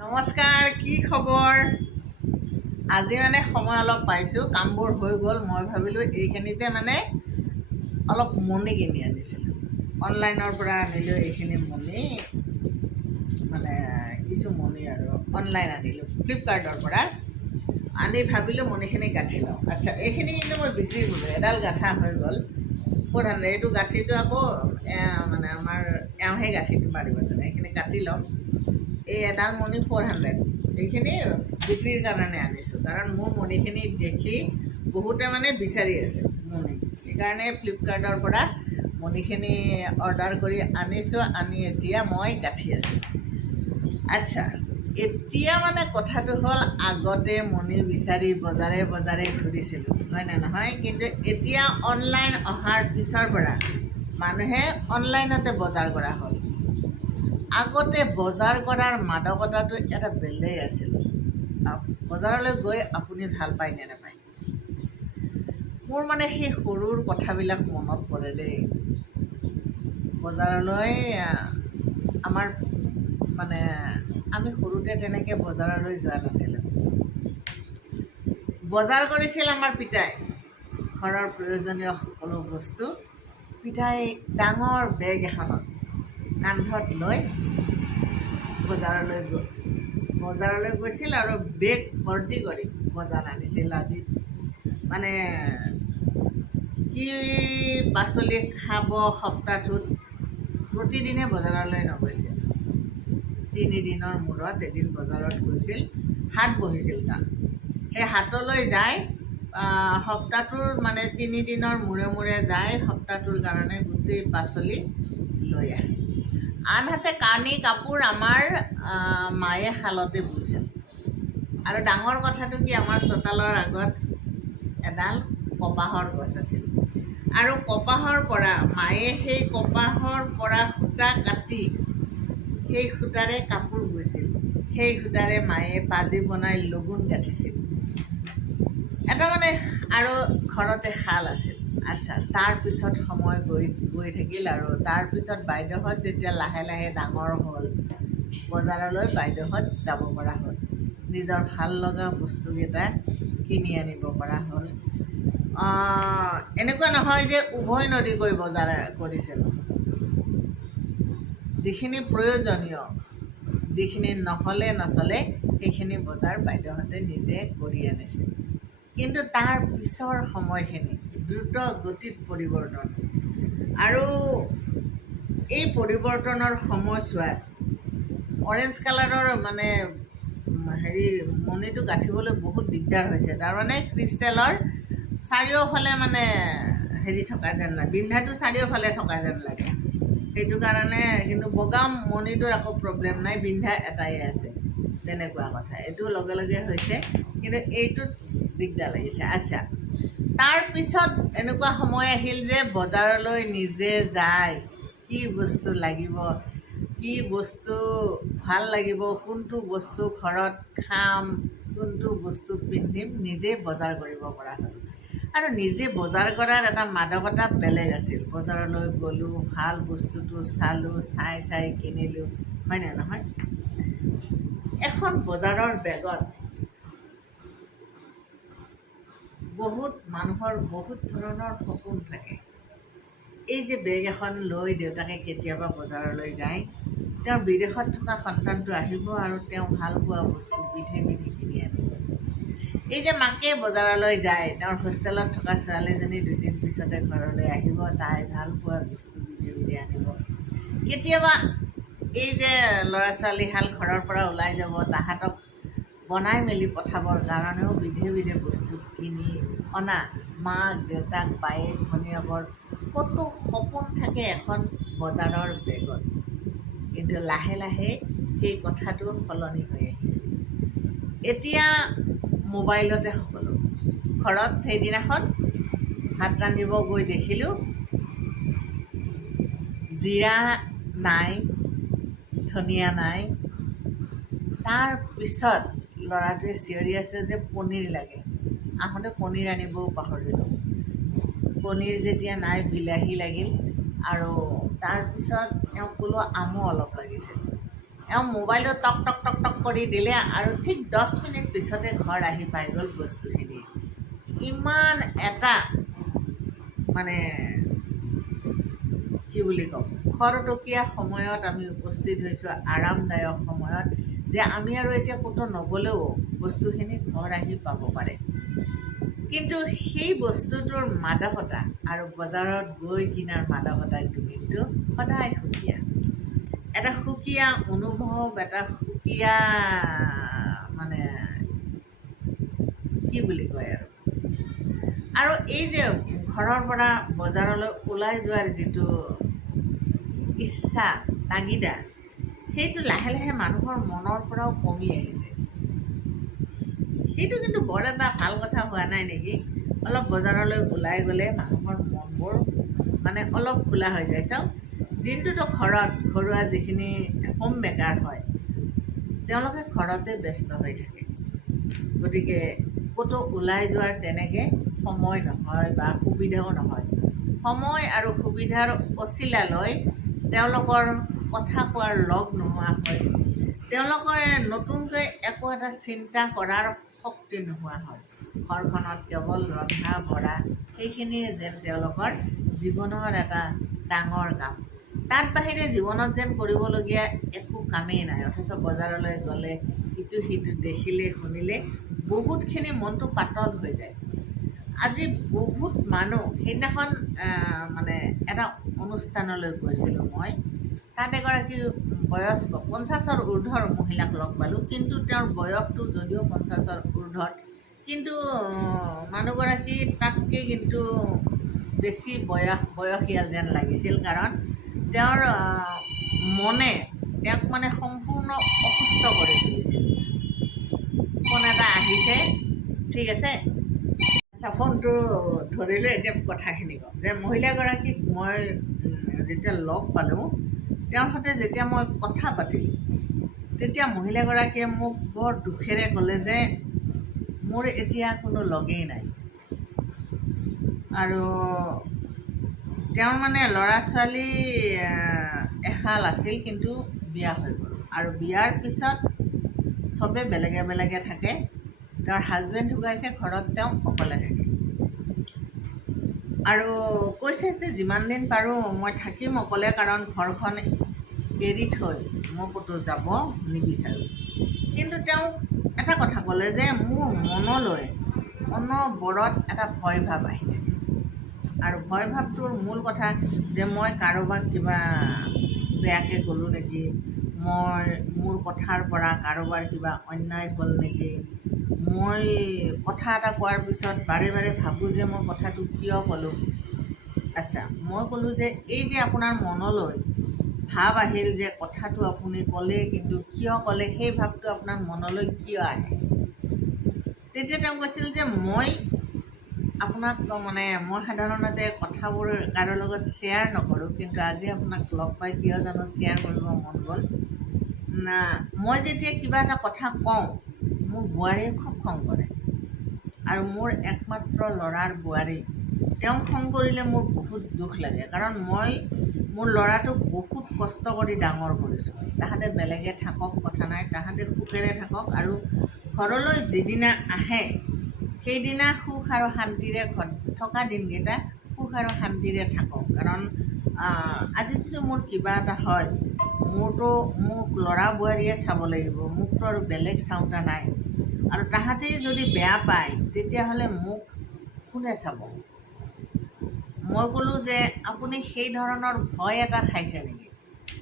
নমস্কাৰ, কি খবৰ? আজি মানে সময় অলপ পাইছোঁ, কামবোৰ হৈ গ'ল, মই ভাবিলোঁ এইখিনিতে মানে অলপ মণি কিনি আনিছিলোঁ। অনলাইনৰ পৰা আনিলোঁ এইখিনি মণি মানে কিছু মণি আৰু অনলাইন আনিলোঁ, ফ্লিপকাৰ্টৰ পৰা। আনি ভাবিলোঁ মণিখিনি গাঁঠি লওঁ। আচ্ছা এইখিনি কিন্তু মই বিক্ৰী কৰিলোঁ, এডাল গাঁঠা হৈ গ'ল। হাণ্ড্ৰেড এইটো গাঁঠিটো আকৌ মানে আমাৰ এওঁহে গাঁঠিটো মাৰিব জানে, এইখিনি কাটি ল'ম। এই এডাল মণি ফ'ৰ হাণ্ড্ৰেড এইখিনি বিক্ৰীৰ কাৰণে আনিছোঁ। কাৰণ মোৰ মণিখিনি দেখি বহুতে মানে বিচাৰি আছে মণি। সেইকাৰণে ফ্লিপকাৰ্টৰ পৰা মণিখিনি অৰ্ডাৰ কৰি আনিছোঁ, আনি এতিয়া মই গাঁঠি আছোঁ। আচ্ছা এতিয়া মানে কথাটো হ'ল আগতে মণি বিচাৰি বজাৰে বজাৰে ঘূৰিছিলোঁ হয়নে নহয়? কিন্তু এতিয়া অনলাইন অহাৰ পিছৰ পৰা মানুহে অনলাইনতে বজাৰ কৰা হ'ল। আগতে বজাৰ কৰাৰ মাদকতাটো এটা বেলেগ আছিল। বজাৰলৈ গৈ আপুনি ভাল পায় নে নাপায়? মোৰ মানে সেই সৰুৰ কথাবিলাক মনত পৰে দেই। বজাৰলৈ আমাৰ মানে আমি সৰুতে তেনেকৈ বজাৰলৈ যোৱা নাছিলোঁ। বজাৰ কৰিছিল আমাৰ পিতাই। ঘৰৰ প্ৰয়োজনীয় সকলো বস্তু। পিতাই ডাঙৰ বেগ এখনত কান্ধত লৈ বজাৰলৈ গ'ল বজাৰলৈ গৈছিল আৰু বেগ ভৰ্তি কৰি বজাৰ আনিছিল আজি। মানে কি পাচলি খাব সপ্তাহটোত প্ৰতিদিনে বজাৰলৈ নগৈছিল। তিনিদিনৰ মূৰত এদিন বজাৰত গৈছিল হাট বহিছিল তাত। সেই হাটলৈ যায় সপ্তাহটোৰ মানে তিনিদিনৰ মূৰে মূৰে যায় সপ্তাহটোৰ কাৰণে গোটেই পাচলি লৈ আহে। আনহাতে কানি কাপোৰ আমাৰ মায়ে শালতে বৈছিল আৰু ডাঙৰ কথাটো কি, আমাৰ চোতালৰ আগত এডাল কপাহৰ গছ আছিল। আৰু কপাহৰ পৰা, মায়ে সেই কপাহৰ পৰা সূতা কাটি সেই সূতাৰে কাপোৰ বৈছিল। সেই সূতাৰে মায়ে পাজি বনাই লগুণ গাঁঠিছিল। এটা মানে আৰু ঘৰতে শাল আছিল। আচ্ছা তাৰপিছত সময় গৈ গৈ থাকিল আৰু তাৰপিছত বাইদেউহঁত যেতিয়া লাহে লাহে ডাঙৰ হ'ল বজাৰলৈ বাইদেউহঁত যাব পৰা হ'ল। নিজৰ ভাল লগা বস্তুকেইটা কিনি আনিব পৰা হ'ল। এনেকুৱা নহয় যে উভয় নদীকৈ বজাৰ কৰিছিল। যিখিনি প্ৰয়োজনীয় যিখিনি নহ'লে নচলে সেইখিনি বজাৰ বাইদেউহঁতে নিজে কৰি আনিছিল। কিন্তু তাৰ পিছৰ সময়খিনি দ্ৰুত গতিত পৰিৱৰ্তন। আৰু এই পৰিৱৰ্তনৰ সময়ছোৱাত অৰেঞ্জ কালাৰৰ মানে হেৰি মণিটো গাঁঠিবলৈ বহুত দিগদাৰ হৈছে। তাৰমানে ক্ৰিষ্টেলৰ চাৰিওফালে মানে হেৰি থকা যেন লাগে বিন্ধাটো চাৰিওফালে থকা যেন লাগে। সেইটো কাৰণে কিন্তু বগা মণিটোৰ আকৌ প্ৰব্লেম নাই বিন্ধা এটাই আছে তেনেকুৱা কথা। এইটো লগে লগে হৈছে কিন্তু এইটোত দিগদাৰ লাগিছে। আচ্ছা তাৰপিছত এনেকুৱা সময় আহিল যে বজাৰলৈ নিজে যায়। কি বস্তু লাগিব? কি বস্তু ভাল লাগিব? কোনটো বস্তু ঘৰত খাম? কোনটো বস্তু পিন্ধিম? নিজে বজাৰ কৰিব পৰা হ'ল। আৰু নিজে বজাৰ কৰাৰ এটা মাদকতা বেলেগ আছিল। বজাৰলৈ গ'লোঁ ভাল বস্তুটো চালোঁ চাই চাই কিনিলোঁ। হয়নে নহয়? এখন বজাৰৰ বেগত বহুত মানুহৰ বহুত ধৰণৰ সপোন থাকে। এই যে বেগ এখন লৈ দেউতাকে কেতিয়াবা বজাৰলৈ যায় তেওঁৰ বিদেশত থকা সন্তানটো আহিব আৰু তেওঁ ভাল পোৱা বস্তু বিধে বিধে কিনি আনিব এই যে মাকে বজাৰলৈ যায় তেওঁৰ হোষ্টেলত থকা ছোৱালীজনী দুদিন পিছতে ঘৰলৈ আহিব তাই ভাল পোৱা বস্তু বিধে বিধে আনিব। কেতিয়াবা এই যে ল'ৰা ছোৱালীহাল ঘৰৰ পৰা ওলাই যাব তাহাঁতক বনাই মেলি পঠাবৰ কাৰণেও বিধে বিধে বস্তু কিনি অনা মাক দেউতাক বায়েক ভনীয়েকৰ কতো সপোন থাকে এখন বজাৰৰ বেগত। কিন্তু লাহে লাহে সেই কথাটো সলনি হৈ আহিছে। এতিয়া মোবাইলতে সকলো। ঘৰত সেইদিনাখন ভাত ৰান্ধিব গৈ দেখিলোঁ জিৰা নাই ধনিয়া নাই। তাৰ পিছত ল'ৰাটোৱে চিঞৰি আছে যে পনীৰ লাগে। আহোঁতে পনীৰ আনিবও পাহৰিলোঁ। পনীৰ যেতিয়া নাই, বিলাহী লাগিল আৰু তাৰপিছত এওঁ ক'লোঁ আমো অলপ লাগিছিল এওঁ মোবাইলটো টক টক টক টক কৰি দিলে আৰু ঠিক দহ মিনিট পিছতে ঘৰ আহি পাই গ'ল বস্তুখিনি। ইমান এটা মানে কি বুলি ক'ম, খৰতকীয়া সময়ত আমি উপস্থিত হৈছোঁ, আৰামদায়ক সময়ত। যে আমি আৰু এতিয়া ক'তো নগ'লেও বস্তুখিনি ঘৰ আহি পাব পাৰে। কিন্তু সেই বস্তুটোৰ মাদকতা আৰু বজাৰত গৈ কিনাৰ মাদকতাটো কিন্তু সদায় সুকীয়া। এটা সুকীয়া অনুভৱ, এটা সুকীয়া মানে কি বুলি কয় আৰু? আৰু এই যে ঘৰৰ পৰা বজাৰলৈ ওলাই যোৱাৰ যিটো ইচ্ছা, তাগিদা সেইটো লাহে লাহে মানুহৰ মনৰ পৰাও কমি আহিছে। সেইটো কিন্তু বৰ এটা ভালো কথা হোৱা নাই নেকি? অলপ বজাৰলৈ ওলাই গ'লে মানুহৰ মনবোৰ মানে অলপ খোলা হৈ যায়। চাওক, দিনটোতো ঘৰত ঘৰুৱা যিখিনি হোম মেকাৰ হয়, তেওঁলোকে ঘৰতে ব্যস্ত হৈ থাকে। গতিকে ক'তো ওলাই যোৱাৰ তেনেকৈ সময় নহয় বা সুবিধাও নহয়। সময় আৰু সুবিধাৰ অচিলালৈ তেওঁলোকৰ কথা কোৱাৰ লগ নোহোৱা হয়। তেওঁলোকে নতুনকৈ একো এটা চিন্তা কৰাৰ শক্তি নোহোৱা হয়। ঘৰখনত কেৱল ৰন্ধা বঢ়া সেইখিনিয়ে যেন তেওঁলোকৰ জীৱনৰ এটা ডাঙৰ কাম। তাত বাহিৰে জীৱনত যেন কৰিবলগীয়া একো কামেই নাই। অথচ বজাৰলৈ গ'লে ইটো সিটো দেখিলে শুনিলে বহুতখিনি মনটো পাতল হৈ যায়। আজি বহুত মানুহ সেইদিনাখন মানে এটা অনুষ্ঠানলৈ গৈছিলোঁ মই। তাত এগৰাকী বয়স্ক পঞ্চাছৰ ঊৰ্ধৰ মহিলাক লগ পালোঁ। কিন্তু তেওঁৰ বয়সটো যদিও পঞ্চাছৰ ঊৰ্ধৰ কিন্তু মানুহগৰাকী তাতকৈ কিন্তু বেছি বয়স বয়সীয়াল যেন লাগিছিল। কাৰণ তেওঁৰ মনে তেওঁক মানে সম্পূৰ্ণ অসুস্থ কৰি তুলিছিল। ফোন এটা আহিছে ঠিক আছে? আচ্ছা ফোনটো ধৰিলোঁ এতিয়া কথাখিনি কওঁ। যে মহিলাগৰাকীক মই যেতিয়া লগ পালোঁ তেওঁৰ সৈতে যেতিয়া মই কথা পাতিলোঁ তেতিয়া মহিলাগৰাকীয়ে মোক বৰ দুখেৰে ক'লে যে মোৰ এতিয়া কোনো লগেই নাই। আৰু তেওঁৰ মানে ল'ৰা ছোৱালী এহাল আছিল কিন্তু বিয়া হৈ গ'ল। আৰু বিয়াৰ পিছত চবে বেলেগে বেলেগে থাকে। তেওঁৰ হাজবেণ্ড ঢুকাইছে ঘৰত তেওঁ অকলে থাকে। আৰু কৈছে যে যিমান দিন পাৰোঁ মই থাকিম অকলে কাৰণ ঘৰখন এৰি থৈ মই ক'তো যাব নিবিচাৰোঁ। কিন্তু তেওঁ এটা কথা ক'লে যে মোৰ মনলৈ অনবৰত এটা ভয় ভাৱ আহি থাকে আৰু ভয় ভাৱটোৰ মূল কথা যে মই কাৰোবাক কিবা বেয়াকৈ ক'লোঁ নেকি? মই মোৰ কথাৰ পৰা কাৰোবাৰ কিবা অন্যায় হ'ল নেকি? মই কথা এটা কোৱাৰ পিছত বাৰে বাৰে ভাবোঁ যে মই কথাটো কিয় ক'লোঁ। আচ্ছা মই ক'লোঁ যে এই যে আপোনাৰ মনলৈ ভাৱ আহিল যে কথাটো আপুনি ক'লে কিন্তু কিয় ক'লে সেই ভাৱটো আপোনাৰ মনলৈ কিয় আহে? তেতিয়া তেওঁ কৈছিল যে মই আপোনাক মানে মই সাধাৰণতে কথাবোৰ কাৰো লগত শ্বেয়াৰ নকৰোঁ কিন্তু আজি আপোনাক লগ পাই কিয় জানো শ্বেয়াৰ কৰিব মন গ'ল। মই যেতিয়া কিবা এটা কথা কওঁ মোৰ বোৱাৰীয়ে খুব খং কৰে। আৰু মোৰ একমাত্ৰ ল'ৰাৰ বোৱাৰী। তেওঁ খং কৰিলে মোৰ বহুত দুখ লাগে। কাৰণ মই মোৰ ল'ৰাটোক বহুত কষ্ট কৰি ডাঙৰ কৰিছোঁ। তাহাঁতে বেলেগে থাকক কথা নাই। তাহাঁতে সুখেৰে থাকক আৰু ঘৰলৈ যিদিনা আহে সেইদিনা সুখ আৰু শান্তিৰে ঘৰত থকা দিনকেইটা সুখ আৰু শান্তিৰে থাকক। কাৰণ আজি যদি মোৰ কিবা এটা হয় মোৰতো মোক ল'ৰা বোৱাৰীয়ে চাব লাগিব, মোকতো আৰু বেলেগ চাওঁতা নাই। আৰু তাহাঁতেই যদি বেয়া পায়, তেতিয়াহ'লে মোক কোনে চাব? মই ক'লোঁ যে, আপুনি সেই ধৰণৰ ভয় এটা খাইছে নেকি?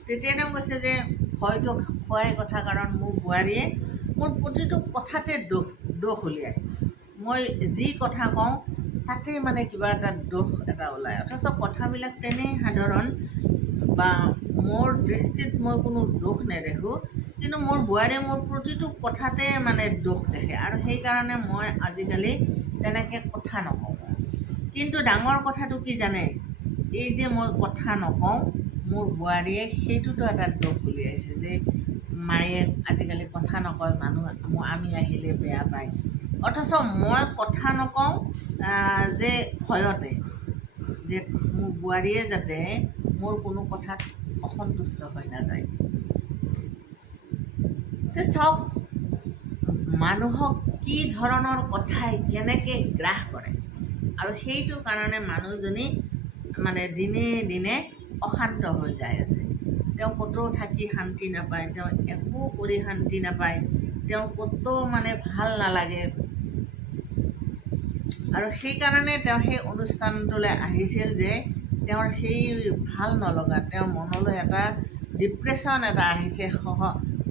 তেতিয়া তেওঁ কৈছে যে, ভয়টো খোৱাই কথা কাৰণ মোৰ বোৱাৰীয়ে মোৰ প্ৰতিটো কথাতে দোষ দোষ উলিয়ায়। মই যি কথা কওঁ তাতে মানে কিবা এটা দোষ এটা ওলায়। অথচ কথাবিলাক তেনেই সাধাৰণ বা মোৰ দৃষ্টিত মই কোনো দোষ নেদেখোঁ কিন্তু মোৰ বোৱাৰীয়ে মোৰ প্ৰতিটো কথাতে মানে দোষ দেখে আৰু সেইকাৰণে মই আজিকালি তেনেকৈ কথা নকওঁ। কিন্তু ডাঙৰ কথাটো কি জানে? এই যে মই কথা নকওঁ মোৰ বোৱাৰীয়ে সেইটোতো এটা দোষ উলিয়াইছে যে মায়ে আজিকালি কথা নকয় মানুহ আমি আহিলে বেয়া পায়। অথচ মই কথা নকওঁ যে ভয়তে, যে মোৰ বোৱাৰীয়ে যাতে মোৰ কোনো কথাত অসন্তুষ্ট হৈ নাযায়। চাওক, মানুহক কি ধৰণৰ কথাই কেনেকৈ গ্ৰাস কৰে। আৰু সেইটো কাৰণে মানুহজনী মানে দিনে দিনে অশান্ত হৈ যাই আছে। তেওঁ ক'তো থাকি শান্তি নাপায়, তেওঁ একো কৰি শান্তি নাপায়, তেওঁ ক'তো মানে ভালো নালাগে। আৰু সেইকাৰণে তেওঁ সেই অনুষ্ঠানটোলৈ আহিছিল যে তেওঁৰ সেই ভাল নলগা তেওঁৰ মনলৈ এটা ডিপ্ৰেশ্যন এটা আহিছে সহ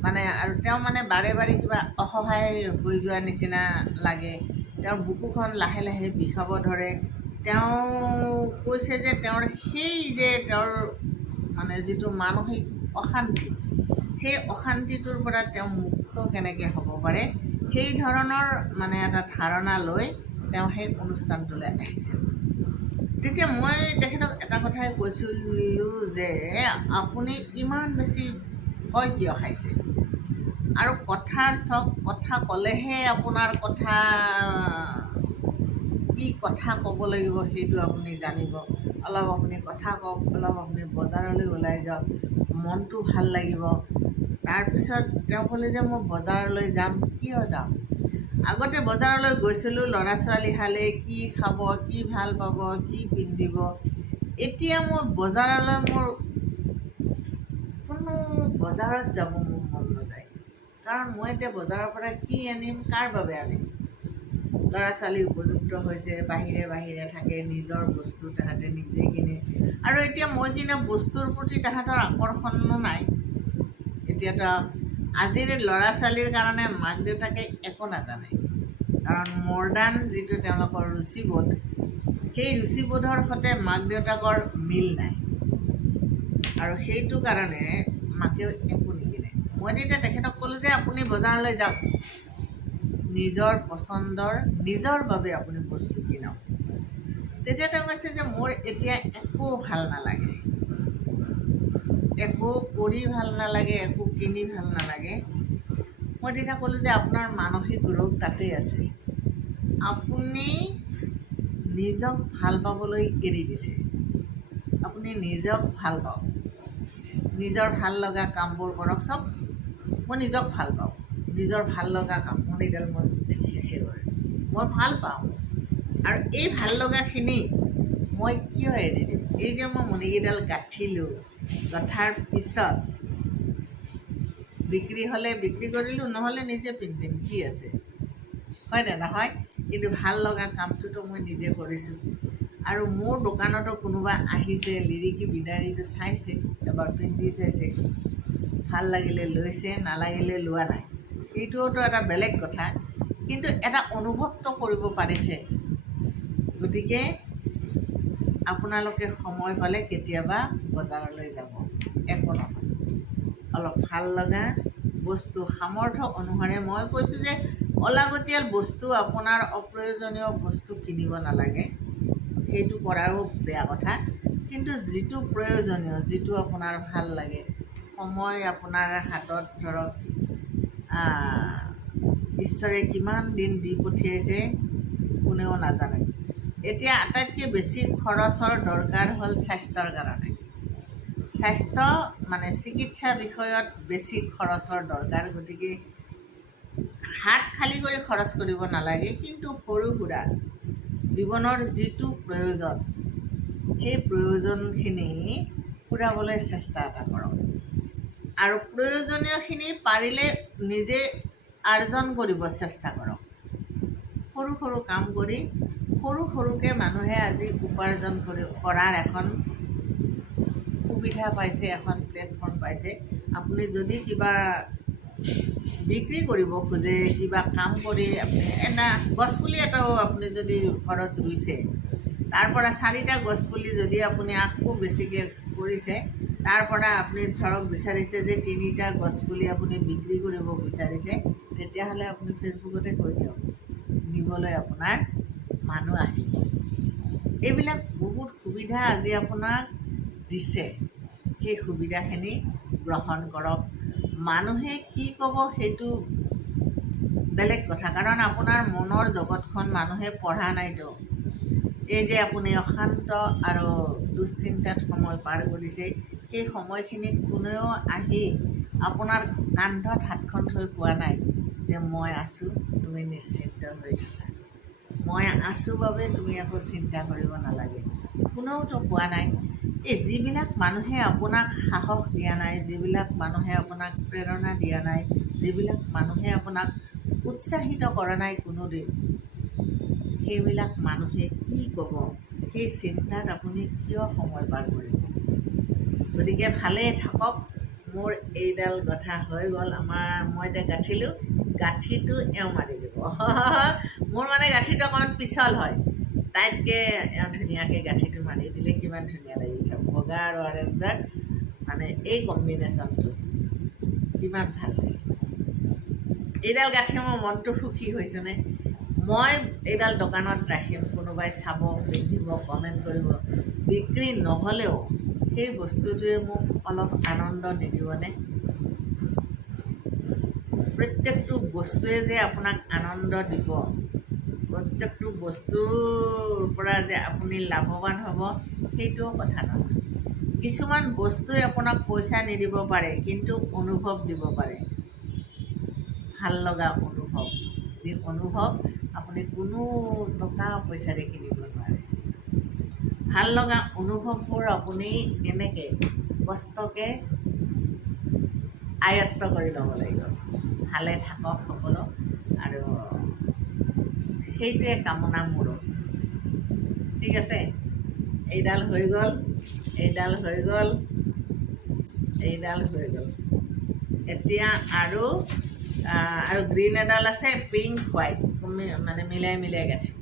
মানে আৰু তেওঁ মানে বাৰে বাৰে কিবা অসহায় হৈ যোৱাৰ নিচিনা লাগে। তেওঁৰ বুকুখন লাহে লাহে বিষাব ধৰে। তেওঁ কৈছে যে তেওঁৰ সেই যে তেওঁৰ মানে যিটো মানসিক অশান্তি সেই অশান্তিটোৰ পৰা তেওঁ মুক্ত কেনেকৈ হ'ব পাৰে সেই ধৰণৰ মানে এটা ধাৰণা লৈ তেওঁ সেই অনুষ্ঠানটোলৈ আহিছে। তেতিয়া মই তেখেতক এটা কথাই কৈছিলোঁ যে আপুনি ইমান বেছি ভয় কিয় খাইছে? আৰু কথাৰ চব কথা ক'লেহে আপোনাৰ কথা কি কথা ক'ব লাগিব সেইটো আপুনি জানিব। অলপ আপুনি কথা কওক অলপ আপুনি বজাৰলৈ ওলাই যাওক মনটো ভাল লাগিব। তাৰপিছত তেওঁ ক'লে যে মই বজাৰলৈ যাম কিয় যাম? আগতে বজাৰলৈ গৈছিলোঁ ল'ৰা ছোৱালীহালে কি খাব কি ভাল পাব কি পিন্ধিব। এতিয়া মই বজাৰলৈ মোৰ কোনো বজাৰত যাব মোৰ মন নাযায়। কাৰণ মই এতিয়া বজাৰৰ পৰা কি আনিম কাৰ বাবে আনিম? ল'ৰা ছোৱালী উপযুক্ত হৈছে বাহিৰে বাহিৰে থাকে নিজৰ বস্তু তাহাঁতে নিজে কিনে। আৰু এতিয়া মই কিনা বস্তুৰ প্ৰতি তাহাঁতৰ আকৰ্ষণো নাই। এতিয়াতো আজিৰ ল'ৰা ছোৱালীৰ কাৰণে মাক দেউতাকে একো নাজানে। কাৰণ মডাৰ্ণ যিটো তেওঁলোকৰ ৰুচিবোধ সেই ৰুচিবোধৰ সৈতে মাক দেউতাকৰ মিল নাই। আৰু সেইটো কাৰণে মাকেও একো নিকিনে মই তেতিয়া তেখেতক ক'লোঁ যে আপুনি বজাৰলৈ যাওক। নিজৰ পচন্দৰ নিজৰ বাবে আপুনি বস্তু কিনক। তেতিয়া তেওঁ কৈছে যে মোৰ এতিয়া একো ভাল নালাগে। একো কৰি ভাল নালাগে একো কিনি ভাল নালাগে। মই তেতিয়া ক'লোঁ যে আপোনাৰ মানসিক ৰোগ তাতেই আছে। আপুনি নিজক ভাল পাবলৈ এৰি দিছে। আপুনি নিজক ভাল পাওক। নিজৰ ভাল লগা কামবোৰ কৰক চব। মই নিজক ভাল পাওঁ। নিজৰ ভাল লগা কামনিডাল মই শেষে কৰিম মই ভাল পাওঁ। আৰু এই ভাল লগাখিনি মই কিয় এৰি দিম? এই যে মই মণিকেইডাল গাঁঠিলোঁ, গঁঠাৰ পিছত বিক্ৰী হ'লে বিক্ৰী কৰিলোঁ, নহ'লে নিজে পিন্ধিম কি আছে? হয়নে নহয়? কিন্তু ভালো লগা কামটোতো মই নিজে কৰিছোঁ। আৰু মোৰ দোকানতো কোনোবা আহিছে, লিৰিকি বিদাৰীটো চাইছে, এবাৰ পিন্ধি চাইছে, ভালো লাগিলে লৈছে, নালাগিলে লোৱা নাই। এইটোওতো এটা বেলেগ কথা। কিন্তু এটা অনুভৱটো কৰিব পাৰিছে। গতিকে আপোনালোকে সময় পালে কেতিয়াবা বজাৰলৈ যাব। একো নহয়। অলপ ভাল লগা বস্তু সামৰ্থ্য অনুসাৰে মই কৈছোঁ যে অলাগতিয়াল বস্তু আপোনাৰ অপ্ৰয়োজনীয় বস্তু কিনিব নালাগে। সেইটো কৰাৰো বেয়া কথা। কিন্তু যিটো প্ৰয়োজনীয় যিটো আপোনাৰ ভাল লাগে সময় আপোনাৰ হাতত ধৰক ঈশ্বৰে কিমান দিন দি পঠিয়াইছে কোনেও নাজানে। এতিয়া আটাইতকৈ বেছি খৰচৰ দৰকাৰ হ'ল স্বাস্থ্যৰ কাৰণে। স্বাস্থ্য মানে চিকিৎসা বিষয়ত বেছি খৰচৰ দৰকাৰ গতিকে হাত খালী কৰি খৰচ কৰিব নালাগে কিন্তু সৰু সুৰা জীৱনৰ যিটো প্ৰয়োজন সেই প্ৰয়োজনখিনি পূৰাবলৈ চেষ্টা এটা কৰক। আৰু প্ৰয়োজনীয়খিনি পাৰিলে নিজে আৰ্জন কৰিব চেষ্টা কৰক। সৰু সৰু কাম কৰি সৰু সৰুকৈ মানুহে আজি উপাৰ্জন কৰি কৰাৰ এখন সুবিধা পাইছে, এখন প্লেটফৰ্ম পাইছে। আপুনি যদি কিবা বিক্ৰী কৰিব খোজে, কিবা কাম কৰি আপুনি এটা গছপুলি এটাও আপুনি যদি ঘৰত ৰুইছে, তাৰ পৰা চাৰিটা গছপুলি যদি আপুনি আকৌ বেছিকৈ কৰিছে, তাৰ পৰা আপুনি ধৰক বিচাৰিছে যে তিনিটা গছপুলি আপুনি বিক্ৰী কৰিব বিচাৰিছে, তেতিয়াহ'লে আপুনি ফেচবুকতে কৈ দিয়ক। নিবলৈ আপোনাৰ মানুহ আহিব এইবিলাক বহুত সুবিধা আজি আপোনাক দিছে। সেই সুবিধাখিনি গ্ৰহণ কৰক। মানুহে কি ক'ব সেইটো বেলেগ কথা। কাৰণ আপোনাৰ মনৰ জগতখন মানুহে পঢ়া নাইতো এই যে আপুনি অশান্ত আৰু দুশ্চিন্তাত সময় পাৰ কৰিছে সেই সময়খিনিত কোনেও আহি আপোনাৰ কান্ধত হাতখন থৈ কোৱা নাই যে মই আছোঁ তুমি নিশ্চিন্ত হৈ থাকা। মই আছোঁ বাবে তুমি একো চিন্তা কৰিব নালাগে। কোনেওতো কোৱা নাই। এই যিবিলাক মানুহে আপোনাক সাহস দিয়া নাই যিবিলাক মানুহে আপোনাক প্ৰেৰণা দিয়া নাই যিবিলাক মানুহে আপোনাক উৎসাহিত কৰা নাই কোনোদিন সেইবিলাক মানুহে কি ক'ব? সেই চিন্তাত আপুনি কিয় সময় পাৰ কৰিব? গতিকে ভালেই থাকক। মোৰ এইডাল গঠা হৈ গ'ল। আমাৰ মই এতিয়া গাঁঠিলোঁ। গাঁঠিটো এওঁ মাৰি দিব। মোৰ মানে গাঁঠিটো অকণমান পিছল হয়। তাইতকৈ এওঁ ধুনীয়াকৈ গাঁঠিটো মাৰি দিলে কিমান ধুনীয়া লাগিছে বগা আৰু অৰেঞ্জৰ মানে এই কম্বিনেশ্যনটো কিমান ভালো লাগে এইডাল গাঁঠি মোৰ মনটো সুখী হৈছেনে? মই এইডাল দোকানত ৰাখিম, কোনোবাই চাব, পিন্ধিব কমেণ্ট কৰিব। বিক্ৰী নহ'লেও সেই বস্তুটোৱে মোক অলপ আনন্দ নিদিবনে? প্ৰত্যেকটো বস্তুৱে যে আপোনাক আনন্দ দিব প্ৰত্যেকটো বস্তুৰ পৰা যে আপুনি লাভৱান হ'ব সেইটোও কথা নহয়। কিছুমান বস্তুৱে আপোনাক পইচা নিদিব পাৰে কিন্তু অনুভৱ দিব পাৰে। ভাল লগা অনুভৱ যি অনুভৱ আপুনি কোনো টকা পইচাৰে কিনিব নোৱাৰে। ভাল লগা অনুভৱবোৰ আপুনি কেনেকৈ কষ্টকৈ আয়ত্ব কৰি ল'ব লাগিব। ভালে থাকক সকলো। আৰু সেইটোৱে কামনা মোৰো। ঠিক আছে? এইডাল হৈ গ'ল, এইডাল হৈ গ'ল, এইডাল হৈ গ'ল। এতিয়া আৰু আৰু গ্ৰীণ এডাল আছে পিংক হোৱাইট মানে মিলাই মিলাই গাঠিম